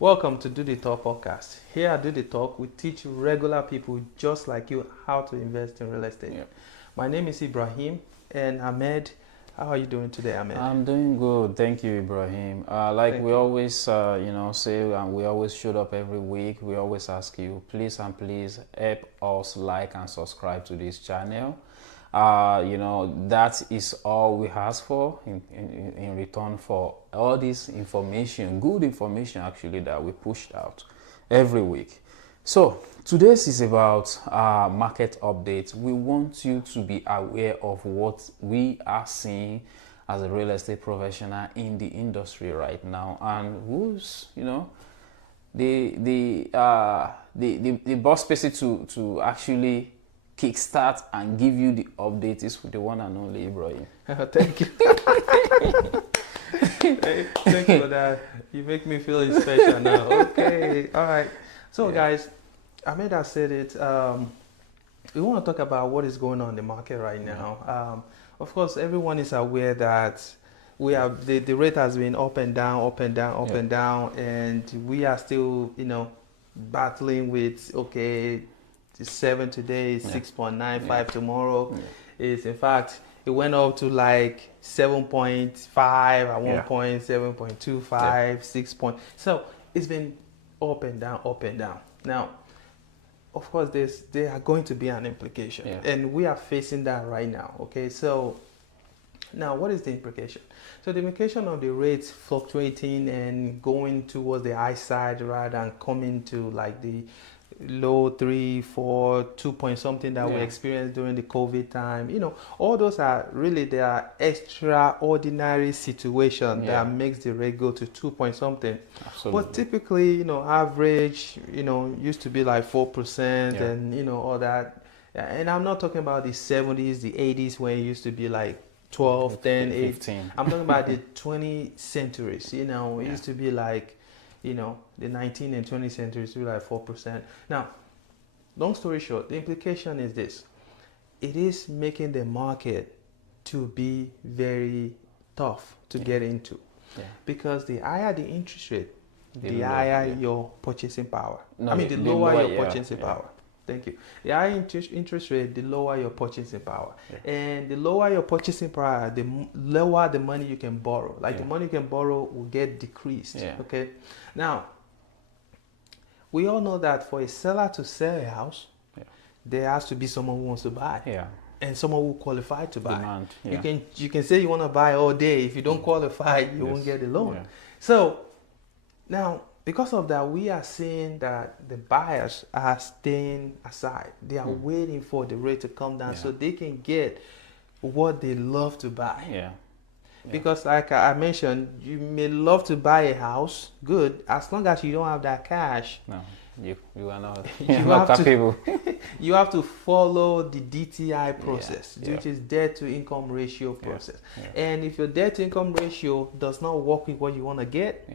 Welcome to Do the Talk podcast. Here at Do the Talk, we teach regular people just like you how to invest in real estate. Yeah. My name is Ibrahim and Ahmed. How are you doing today, Ahmed? I'm doing good, thank you, Ibrahim. Like Thank we you. always, say, and we always showed up every week. We always ask you, please and please help us like and subscribe to this channel. That is all we ask for in return for all this information, good information actually, that we pushed out every week. So today's is about market updates. We want you to be aware of what we are seeing as a real estate professional in the industry right now, and who's the boss person to actually kickstart and give you the update is the one and only Ibrahim. Thank you. Thank you for that. You make me feel special now. Okay, all right. So, guys, Ahmed has said it. We want to talk about what is going on in the market right now. Of course, everyone is aware that we have the rate has been up and down, up and down, up and down, and we are still, battling with 7 today, 6.95 tomorrow. Is in fact it went up to like 7.5 at one point, 7.25, 6 point. So it's been up and down, up and down. Now, of course, there are going to be an implication, and we are facing that right now. Okay, so now what is the implication? So the implication of the rates fluctuating and going towards the high side rather than coming to like the low 3, 4, 2 point something that we experienced during the COVID time. All those are really they are extraordinary situation that makes the rate go to 2 point something. Absolutely. But typically, average, used to be like 4% and all that. And I'm not talking about the 70s, the 80s when it used to be like 12, 10, 8. 15. I'm talking about the 20th centuries. It used to be like the 19th and 20th centuries were like 4%. Now, long story short, the implication is this. It is making the market to be very tough to get into. Because the higher the interest rate, the higher your purchasing power. The lower your purchasing power. Thank you. The higher interest rate, the lower your purchasing power. And the lower your purchasing power, the lower the money you can borrow. The money you can borrow will get decreased. Okay. Now, we all know that for a seller to sell a house, there has to be someone who wants to buy. And someone who qualified to buy. Demand, You can say you want to buy all day. If you don't qualify, you won't get the loan. So now, because of that, we are seeing that the buyers are staying aside. They are waiting for the rate to come down so they can get what they love to buy. Because like I mentioned, you may love to buy a house, good, as long as you don't have that cash. No, you are not, not capable. You have to follow the DTI process, which is debt to income ratio process. And if your debt to income ratio does not work with what you want to get,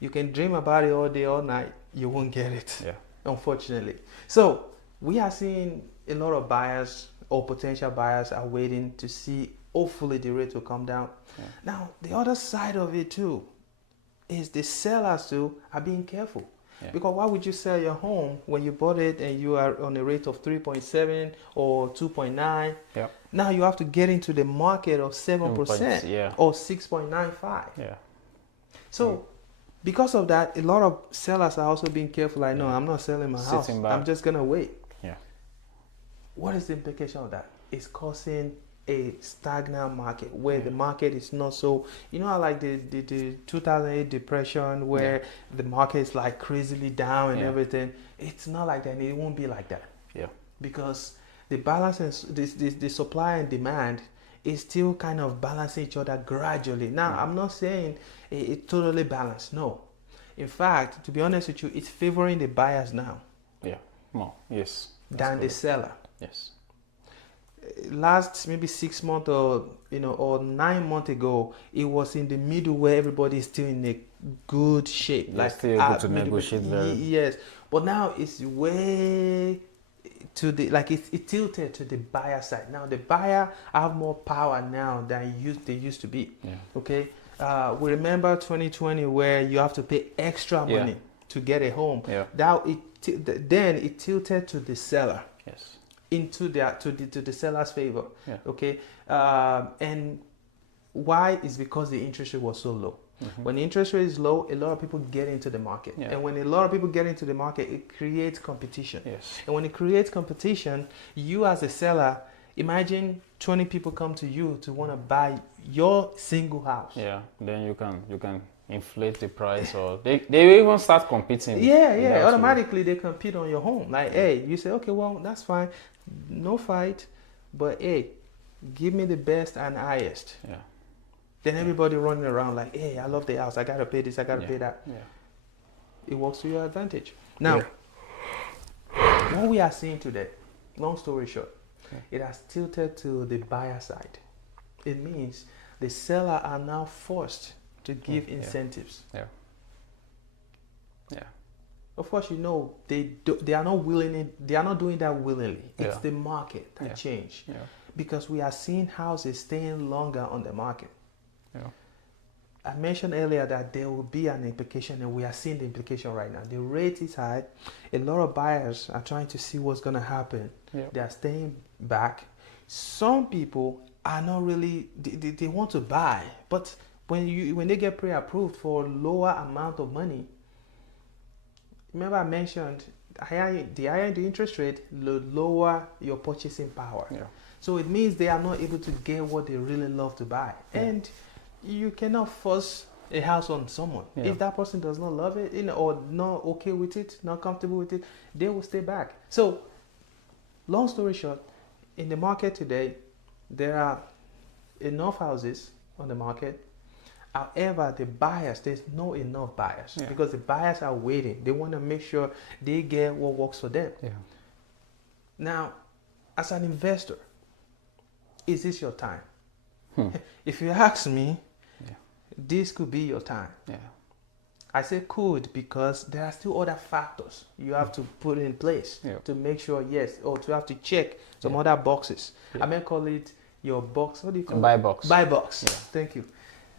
you can dream about it all day, all night. You won't get it, unfortunately. So we are seeing a lot of buyers or potential buyers are waiting to see, hopefully, the rate will come down. Now, the other side of it too is the sellers too are being careful. Because why would you sell your home when you bought it and you are on a rate of 3.7 or 2.9? Now you have to get into the market of 7% or 6.95. So because of that, a lot of sellers are also being careful. Like, no, I'm not selling my house. I'm just going to wait. What is the implication of that? It's causing a stagnant market where the market is not so, like the 2008 depression where the market is like crazily down and everything. It's not like that, and it won't be like that. Because the balance and the supply and demand is still kind of balancing each other gradually. Now, I'm not saying it totally balanced. No. In fact, to be honest with you, it's favoring the buyers now. Than the seller. Last maybe 6 months or 9 months ago, it was in the middle where everybody is still in a good shape. Still able to negotiate very. Yes, but now it's way to the it's tilted to the buyer side. Now the buyer have more power now than they used to be. Okay, We remember 2020 where you have to pay extra money to get a home. Now then it tilted to the seller. Yes. Into the seller's favor. Okay. And why is because the interest rate was so low. When the interest rate is low, a lot of people get into the market. And when a lot of people get into the market, it creates competition. And when it creates competition, you as a seller, imagine 20 people come to you to want to buy your single house. Then you can inflate the price, or they will even start competing. Automatically they compete on your home. Like, hey, you say, okay, well, that's fine, no fight, but hey, give me the best and highest. Then everybody running around like, hey, I love the house, I gotta pay this, I gotta pay that. It works to your advantage. Now, what we are seeing today, long story short, it has tilted to the buyer side. It means the seller are now forced to give incentives. Of course, you know, they are not willing. They are not doing that willingly. It's the market that changed, because we are seeing houses staying longer on the market. I mentioned earlier that there will be an implication, and we are seeing the implication right now. The rate is high. A lot of buyers are trying to see what's going to happen. They are staying back. Some people are not really. They want to buy, but when they get pre-approved for lower amount of money. Remember I mentioned the higher the interest rate, the lower your purchasing power. So it means they are not able to get what they really love to buy. And you cannot force a house on someone. If that person does not love it, or not okay with it, not comfortable with it, they will stay back. So long story short, in the market today, there are enough houses on the market. However, the buyers, there's no enough buyers because the buyers are waiting. They want to make sure they get what works for them. Now, as an investor, is this your time? If you ask me, this could be your time. I say could because there are still other factors you have to put in place to make sure, to have to check some other boxes. I may call it your box. What do you call it? Buy box. Buy box. Thank you.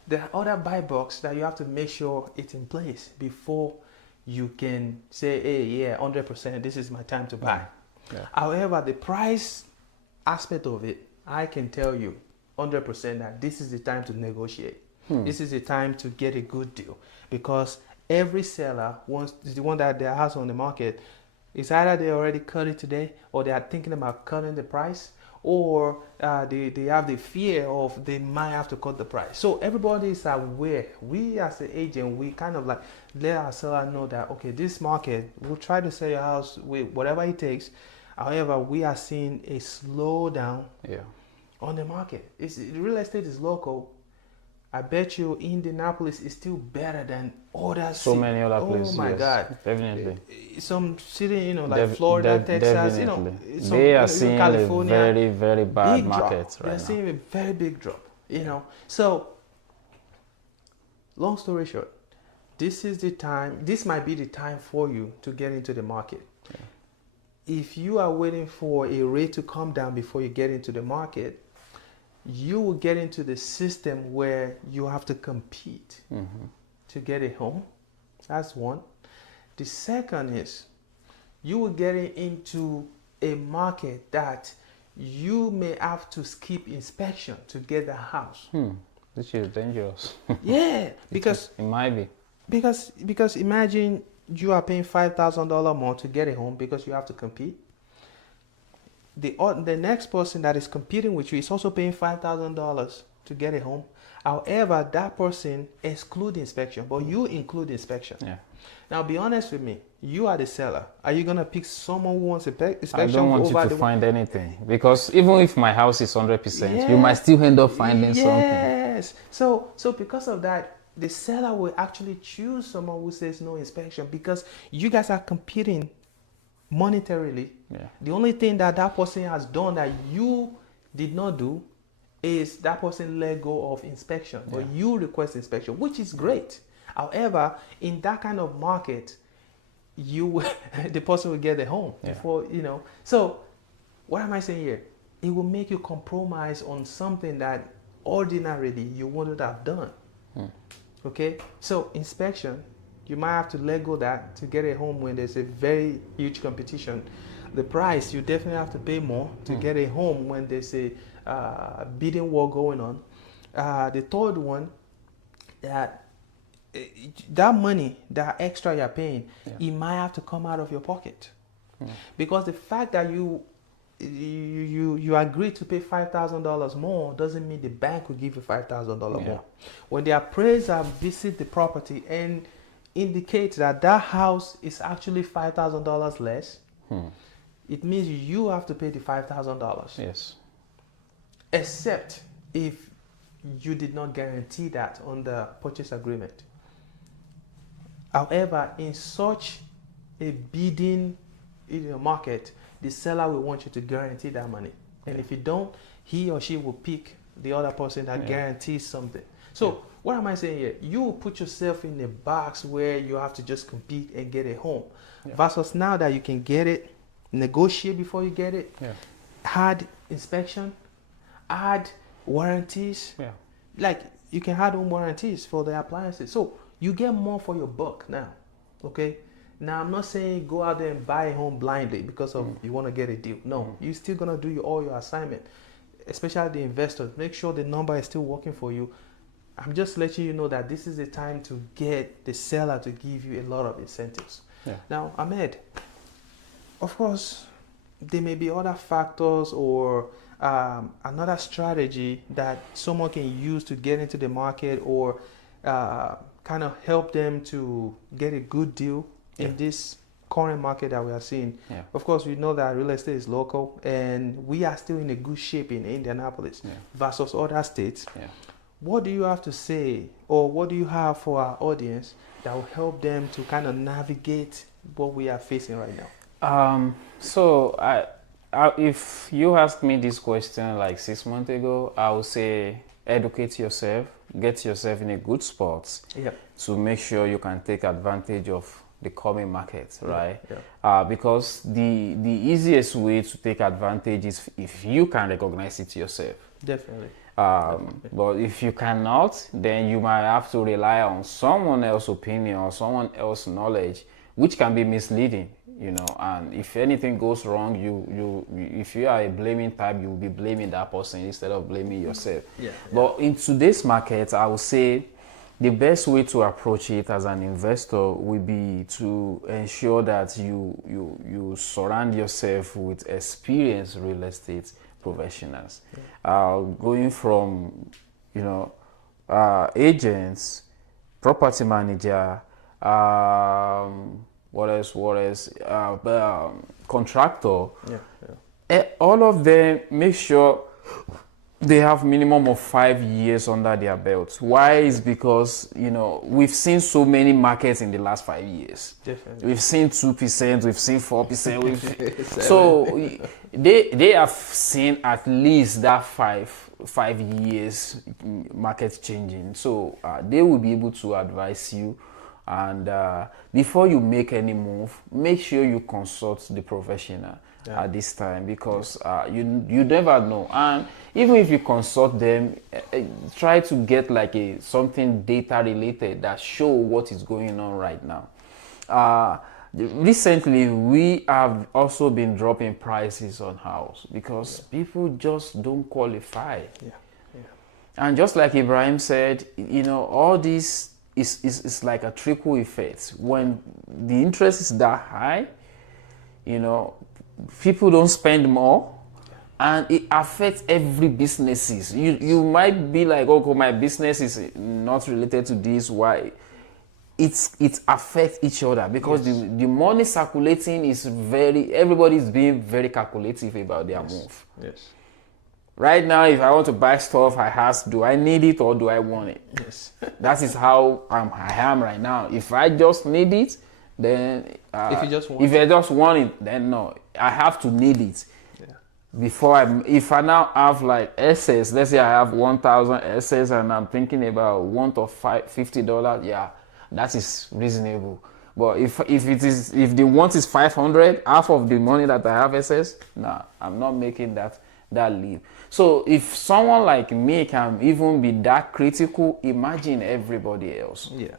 There are other buy box that you have to make sure it's in place before you can say, hey, 100%, this is my time to buy. However, the price aspect of it, I can tell you 100% that this is the time to negotiate. This is the time to get a good deal, because every seller wants the one that their house on the market is either they already cut it today, or they are thinking about cutting the price, or they have the fear of they might have to cut the price. So everybody is aware. We as an agent, we kind of like let our seller know that, okay, this market, we'll try to sell your house with whatever it takes. However, we are seeing a slowdown on the market. Real estate is local. I bet you Indianapolis is still better than other so many other places. Oh my God, definitely. Some city, like Florida, Texas, they are seeing California, a very, very bad market right now. They're seeing a very big drop. So long story short, this is the time. This might be the time for you to get into the market. If you are waiting for a rate to come down before you get into the market, you will get into the system where you have to compete to get a home. That's one. The second is you will get into a market that you may have to skip inspection to get the house. Which is dangerous. Because it might be. Because imagine you are paying $5,000 more to get a home because you have to compete. The next person that is competing with you is also paying $5,000 to get a home. However, that person excludes inspection, but you include inspection. Now, be honest with me. You are the seller. Are you going to pick someone who wants inspection? I don't want you to find anything, because even if my house is 100%, you might still end up finding something. So because of that, the seller will actually choose someone who says no inspection, because you guys are competing monetarily. The only thing that person has done that you did not do is that person let go of inspection, but you request inspection, which is great. However, in that kind of market, the person will get the home before, So what am I saying here? It will make you compromise on something that ordinarily you wouldn't have done. Okay, so inspection, you might have to let go that to get a home when there's a very huge competition. The price, you definitely have to pay more to get a home when there's a bidding war going on. The third one, that that money, that extra you're paying, it might have to come out of your pocket, because the fact that you agree to pay $5,000 more doesn't mean the bank will give you $5,000 more. When the appraiser visit the property and indicates that that house is actually $5,000 less, it means you have to pay the $5,000. Yes. Except if you did not guarantee that on the purchase agreement. However, in such a bidding market, the seller will want you to guarantee that money. And if you don't, he or she will pick the other person that guarantees something. So what am I saying here? You will put yourself in a box where you have to just compete and get a home. Versus now that you can get it, negotiate before you get it, add inspection, add warranties. Like you can add home warranties for the appliances. So you get more for your buck now. Okay? Now, I'm not saying go out there and buy a home blindly because of you want to get a deal. No, you're still going to do all your assignment, especially the investors. Make sure the number is still working for you. I'm just letting you know that this is the time to get the seller to give you a lot of incentives. Now, Ahmed, of course, there may be other factors or another strategy that someone can use to get into the market or kind of help them to get a good deal in this current market that we are seeing. Of course, we know that real estate is local and we are still in a good shape in Indianapolis versus other states. What do you have to say, or what do you have for our audience that will help them to kind of navigate what we are facing right now? So if you asked me this question like 6 months ago, I would say educate yourself, get yourself in a good spot to make sure you can take advantage of the coming market, right? Because the easiest way to take advantage is if you can recognize it yourself. Definitely. But if you cannot, then you might have to rely on someone else's opinion or someone else's knowledge, which can be misleading, you know. And if anything goes wrong, if you are a blaming type, you will be blaming that person instead of blaming yourself. But in today's market, I would say the best way to approach it as an investor would be to ensure that you surround yourself with experienced real estate professionals, going from agents, property manager, contractor. All of them, make sure they have minimum of 5 years under their belt. Why? Is because we've seen so many markets in the last 5 years. Definitely. We've seen 2%, we've seen 4%. So they have seen at least that five years market changing. So they will be able to advise you. And before you make any move, make sure you consult the professional at this time, because you never know. And even if you consult them, try to get like something data related that show what is going on right now. Recently, we have also been dropping prices on house because people just don't qualify. And just like Ibrahim said, all this is like a trickle effect. When the interest is that high, people don't spend more, and it affects every businesses. You might be like, okay, my business is not related to this. Why? It affects each other because the money circulating is everybody's being very calculative about their move. Right now, if I want to buy stuff, I ask, do I need it or do I want it? That is how I am right now. If I just need it, then if I just want it, then no, I have to need it. If I now have like excess, let's say I have 1,000 excess and I'm thinking about want of $50, that is reasonable. But if the want is 500, half of the money that I have excess, nah, I'm not making that that leap. So if someone like me can even be that critical, imagine everybody else. Yeah.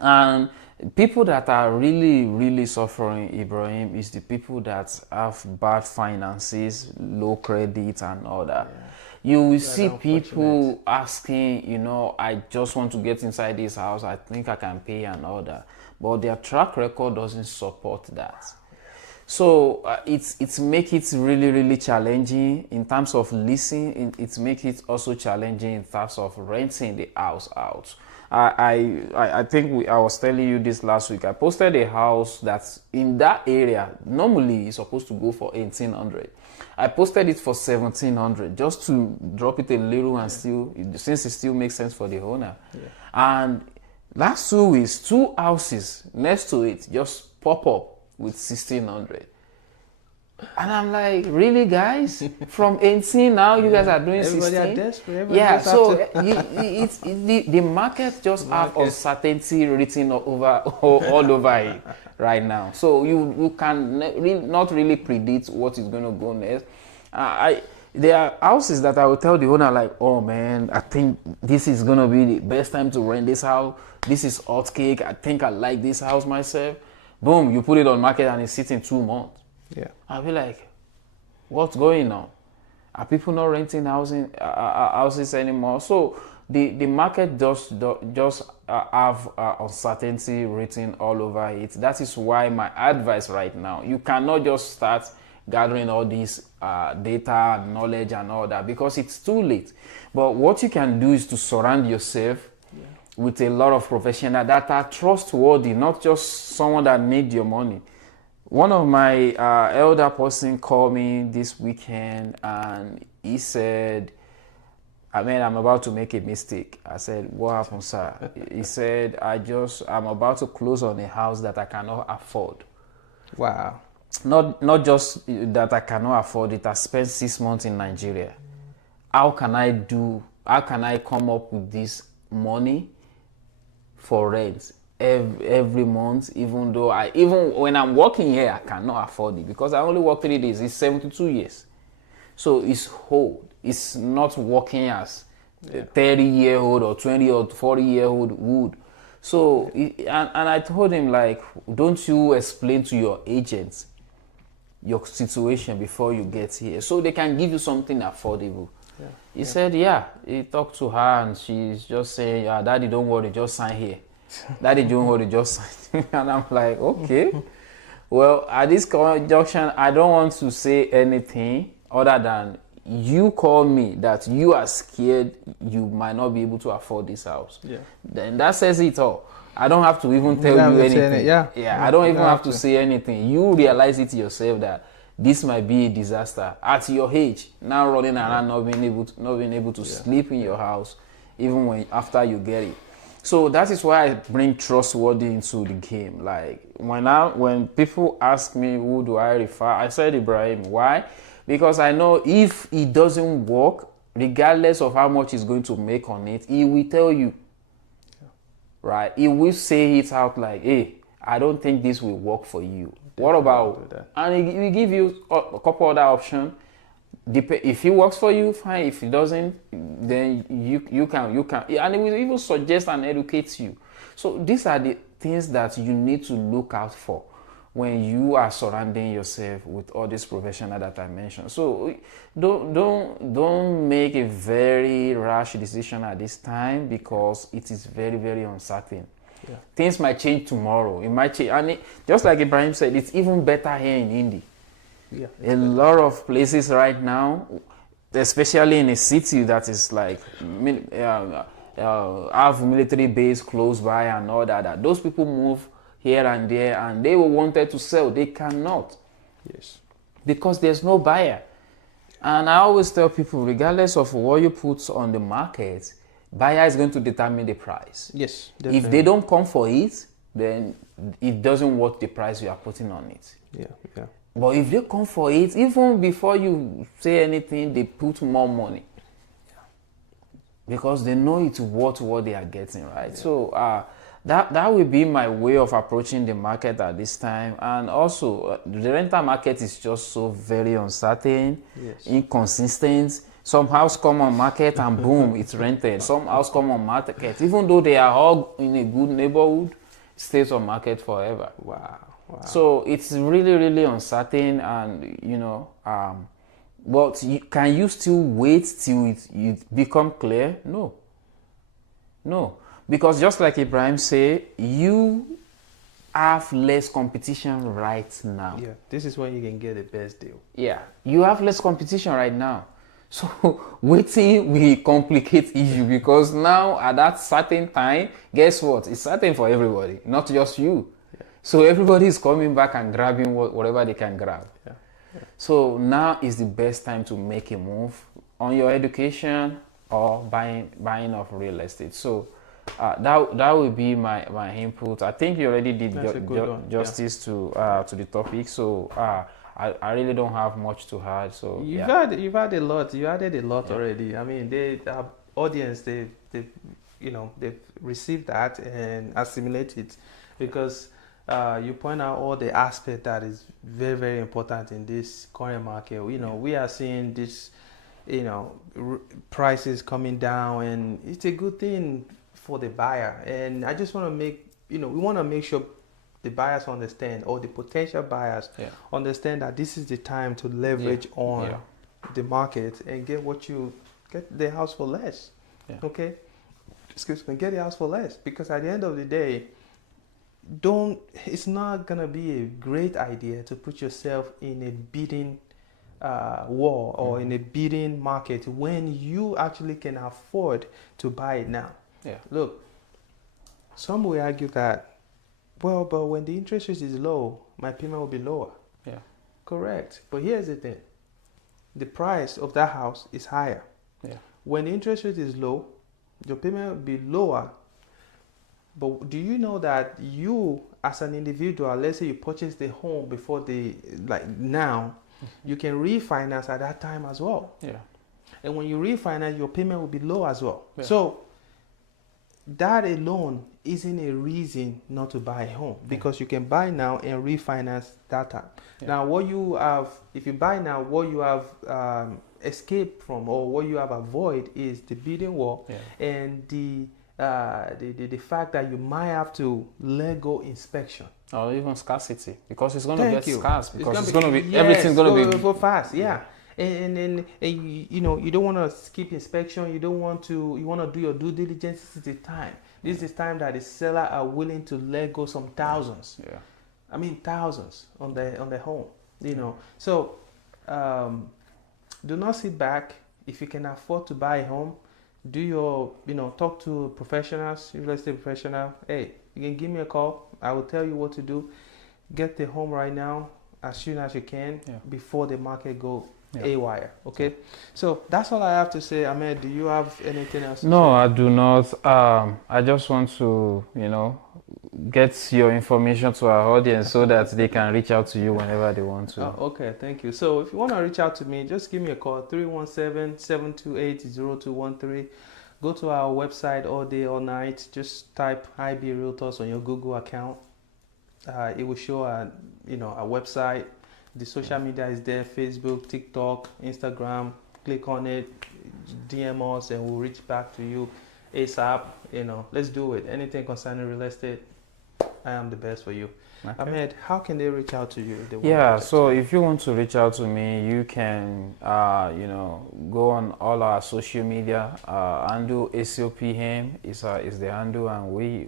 And people that are really, really suffering, Ibrahim, is the people that have bad finances, low credit, and all that. Yeah. You will see people asking, you know, I just want to get inside this house, I think I can pay and all that. But their track record doesn't support that. So it's make it really, really challenging in terms of leasing. It's make it also challenging in terms of renting the house out. I think I was telling you this last week. I posted a house that's in that area. Normally it's supposed to go for 1,800. I posted it for 1,700 just to drop it a little and still, since it still makes sense for the owner. Yeah. And last 2 weeks, 2 houses next to it just pop up with 1,600. And I'm like, really, guys? From 18 now, you guys are doing 16? Everybody are desperate. Yeah, so the market just have uncertainty written all over it right now. So you can not really predict what is going to go next. There are houses that I will tell the owner, like, oh man, I think this is going to be the best time to rent this house. This is hot cake. I think I like this house myself. Boom, you put it on market and it's sitting 2 months. Yeah, I'll be like, what's going on? Are people not renting houses anymore? So the market just have uncertainty written all over it. That is why my advice right now, you cannot just start gathering all this data and knowledge and all that, because it's too late. But what you can do is to surround yourself with a lot of professionals that are trustworthy, not just someone that needs your money. One of my elder person called me this weekend and he said, I'm about to make a mistake. I said, what happened, sir? He said, I'm about to close on a house that I cannot afford. Wow. Not just that I cannot afford it, I spent 6 months in Nigeria. How can I come up with this money for rent every month, even when I'm working here, I cannot afford it because I only work 3 days. It's 72 years. So it's old. It's not working as a 30-year-old or 20 or 40-year-old would. So, and I told him, like, don't you explain to your agents your situation before you get here so they can give you something affordable. Yeah. He said, he talked to her and she's just saying, Daddy, don't worry, just sign here. Daddy, don't worry, just sign. And I'm like, okay. Well, at this conjunction, I don't want to say anything other than you call me that you are scared you might not be able to afford this house. Yeah. Then that says it all. I don't have to even tell you anything. I don't even have to say anything. You realize it yourself that this might be a disaster at your age. Now running around, not being able to sleep in your house, even after you get it. So that is why I bring trustworthy into the game. Like when people ask me who do I refer, I said Ibrahim. Why? Because I know if it doesn't work, regardless of how much he's going to make on it, he will tell you. Right? He will say it out like, hey, I don't think this will work for you. What about that? And he will give you a couple other options. If it works for you, fine. If it doesn't, then you can. And he will even suggest and educate you. So these are the things that you need to look out for when you are surrounding yourself with all these professionals that I mentioned. So don't make a very rash decision at this time because it is very, very uncertain. Yeah. Things might change tomorrow. It might change, and just like Ibrahim said, it's even better here in Indy. Yeah, a lot of places right now, especially in a city that is like have military base close by and all that those people move here and there, and they were wanted to sell. They cannot. Yes. Because there's no buyer. And I always tell people, regardless of what you put on the market, buyer is going to determine the price. Yes. Definitely. If they don't come for it, then it doesn't worth the price you are putting on it. Yeah. But if they come for it, even before you say anything, they put more money. Because they know it's worth what they are getting, right? Yeah. So that will be my way of approaching the market at this time. And also, the rental market is just so very uncertain, inconsistent. Some house come on market and boom, it's rented. Some house come on market, even though they are all in a good neighborhood, stays on market forever. Wow. So it's really, really uncertain, and but can you still wait till it become clear? No, because just like Ibrahim said, you have less competition right now. Yeah, this is when you can get the best deal. Yeah, you have less competition right now. So waiting will complicate issue, because now at that certain time, guess what? It's certain for everybody, not just you. Yeah. So everybody is coming back and grabbing whatever they can grab. Yeah. So now is the best time to make a move on your education or buying of real estate. So that will be my input. I think you already did justice to the topic. So I really don't have much to add. So you've had a lot. You added a lot already. I mean, our audience they've received that and assimilated it, because you point out all the aspect that is very, very important in this current market. We are seeing this, prices coming down, and it's a good thing for the buyer. And I just want to we want to make sure the buyers understand, or the potential buyers understand, that this is the time to leverage on the market and get the house for less. Yeah. Okay, excuse me, get the house for less, because at the end of the day, it's not gonna be a great idea to put yourself in a bidding war or in a bidding market when you actually can afford to buy it now. Yeah. Look, some will argue that, well, but when the interest rate is low, my payment will be lower. Yeah. Correct. But here's the thing. The price of that house is higher. Yeah. When the interest rate is low, your payment will be lower. But do you know that you, as an individual, let's say you purchase the home before now, you can refinance at that time as well. Yeah. And when you refinance, your payment will be low as well. Yeah. So that alone isn't a reason not to buy a home, because you can buy now and refinance that time. Yeah. Now, if you buy now, what you have escaped from, or what you have avoided, is the bidding war and the fact that you might have to let go inspection, or even scarcity, because it's going to get scarce, because it's going to be everything's going to go fast. And you don't want to skip inspection. You want to do your due diligence. This is the time. This is the time that the seller are willing to let go some thousands. Yeah. I mean, thousands on the home. So do not sit back. If you can afford to buy a home, do your talk to professionals, real estate professional. Hey, you can give me a call. I will tell you what to do. Get the home right now as soon as you can before the market go haywire. Okay, so that's all I have to say. Ahmed, do you have anything else to say? I do not. I just want to get your information to our audience so that they can reach out to you whenever they want to. Okay, thank you. So if you want to reach out to me, just give me a call, 317-728-0213. Go to our website all day, all night. Just type IB Realtors on your Google account. It will show our website. The social media is there: Facebook, TikTok, Instagram. Click on it, DM us, and we'll reach back to you ASAP. Let's do it. Anything concerning real estate, I am the best for you. Okay. Ahmed, how can they reach out to you? So if you want to reach out to me, you can go on all our social media. Handle ACOPM is the handle, and we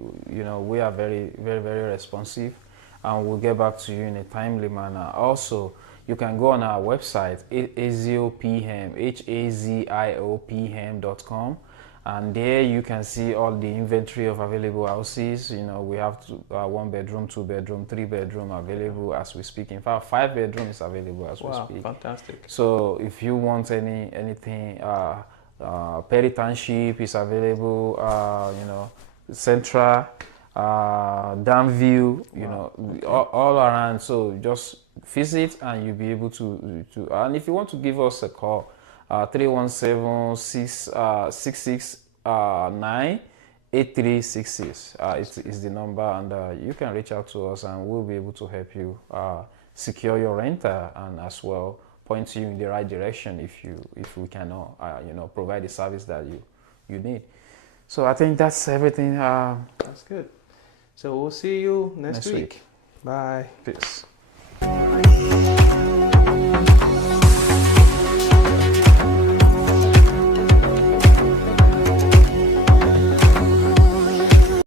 are very, very, very responsive, and we'll get back to you in a timely manner. Also, you can go on our website, haziopm.com, and there you can see all the inventory of available houses. We have 1 bedroom, 2 bedroom, 3 bedroom available as we speak. In fact, 5 bedroom is available as we speak. Fantastic. So if you want anything, Perry Township is available, Central, Danview, all around. So just visit and you'll be able to and if you want to give us a call, 317-669-8285. 8366 is the number, and you can reach out to us, and we'll be able to help you secure your renter, and as well point you in the right direction if we cannot provide the service that you need. So I think that's everything. That's good. So we'll see you next week. Bye. Peace.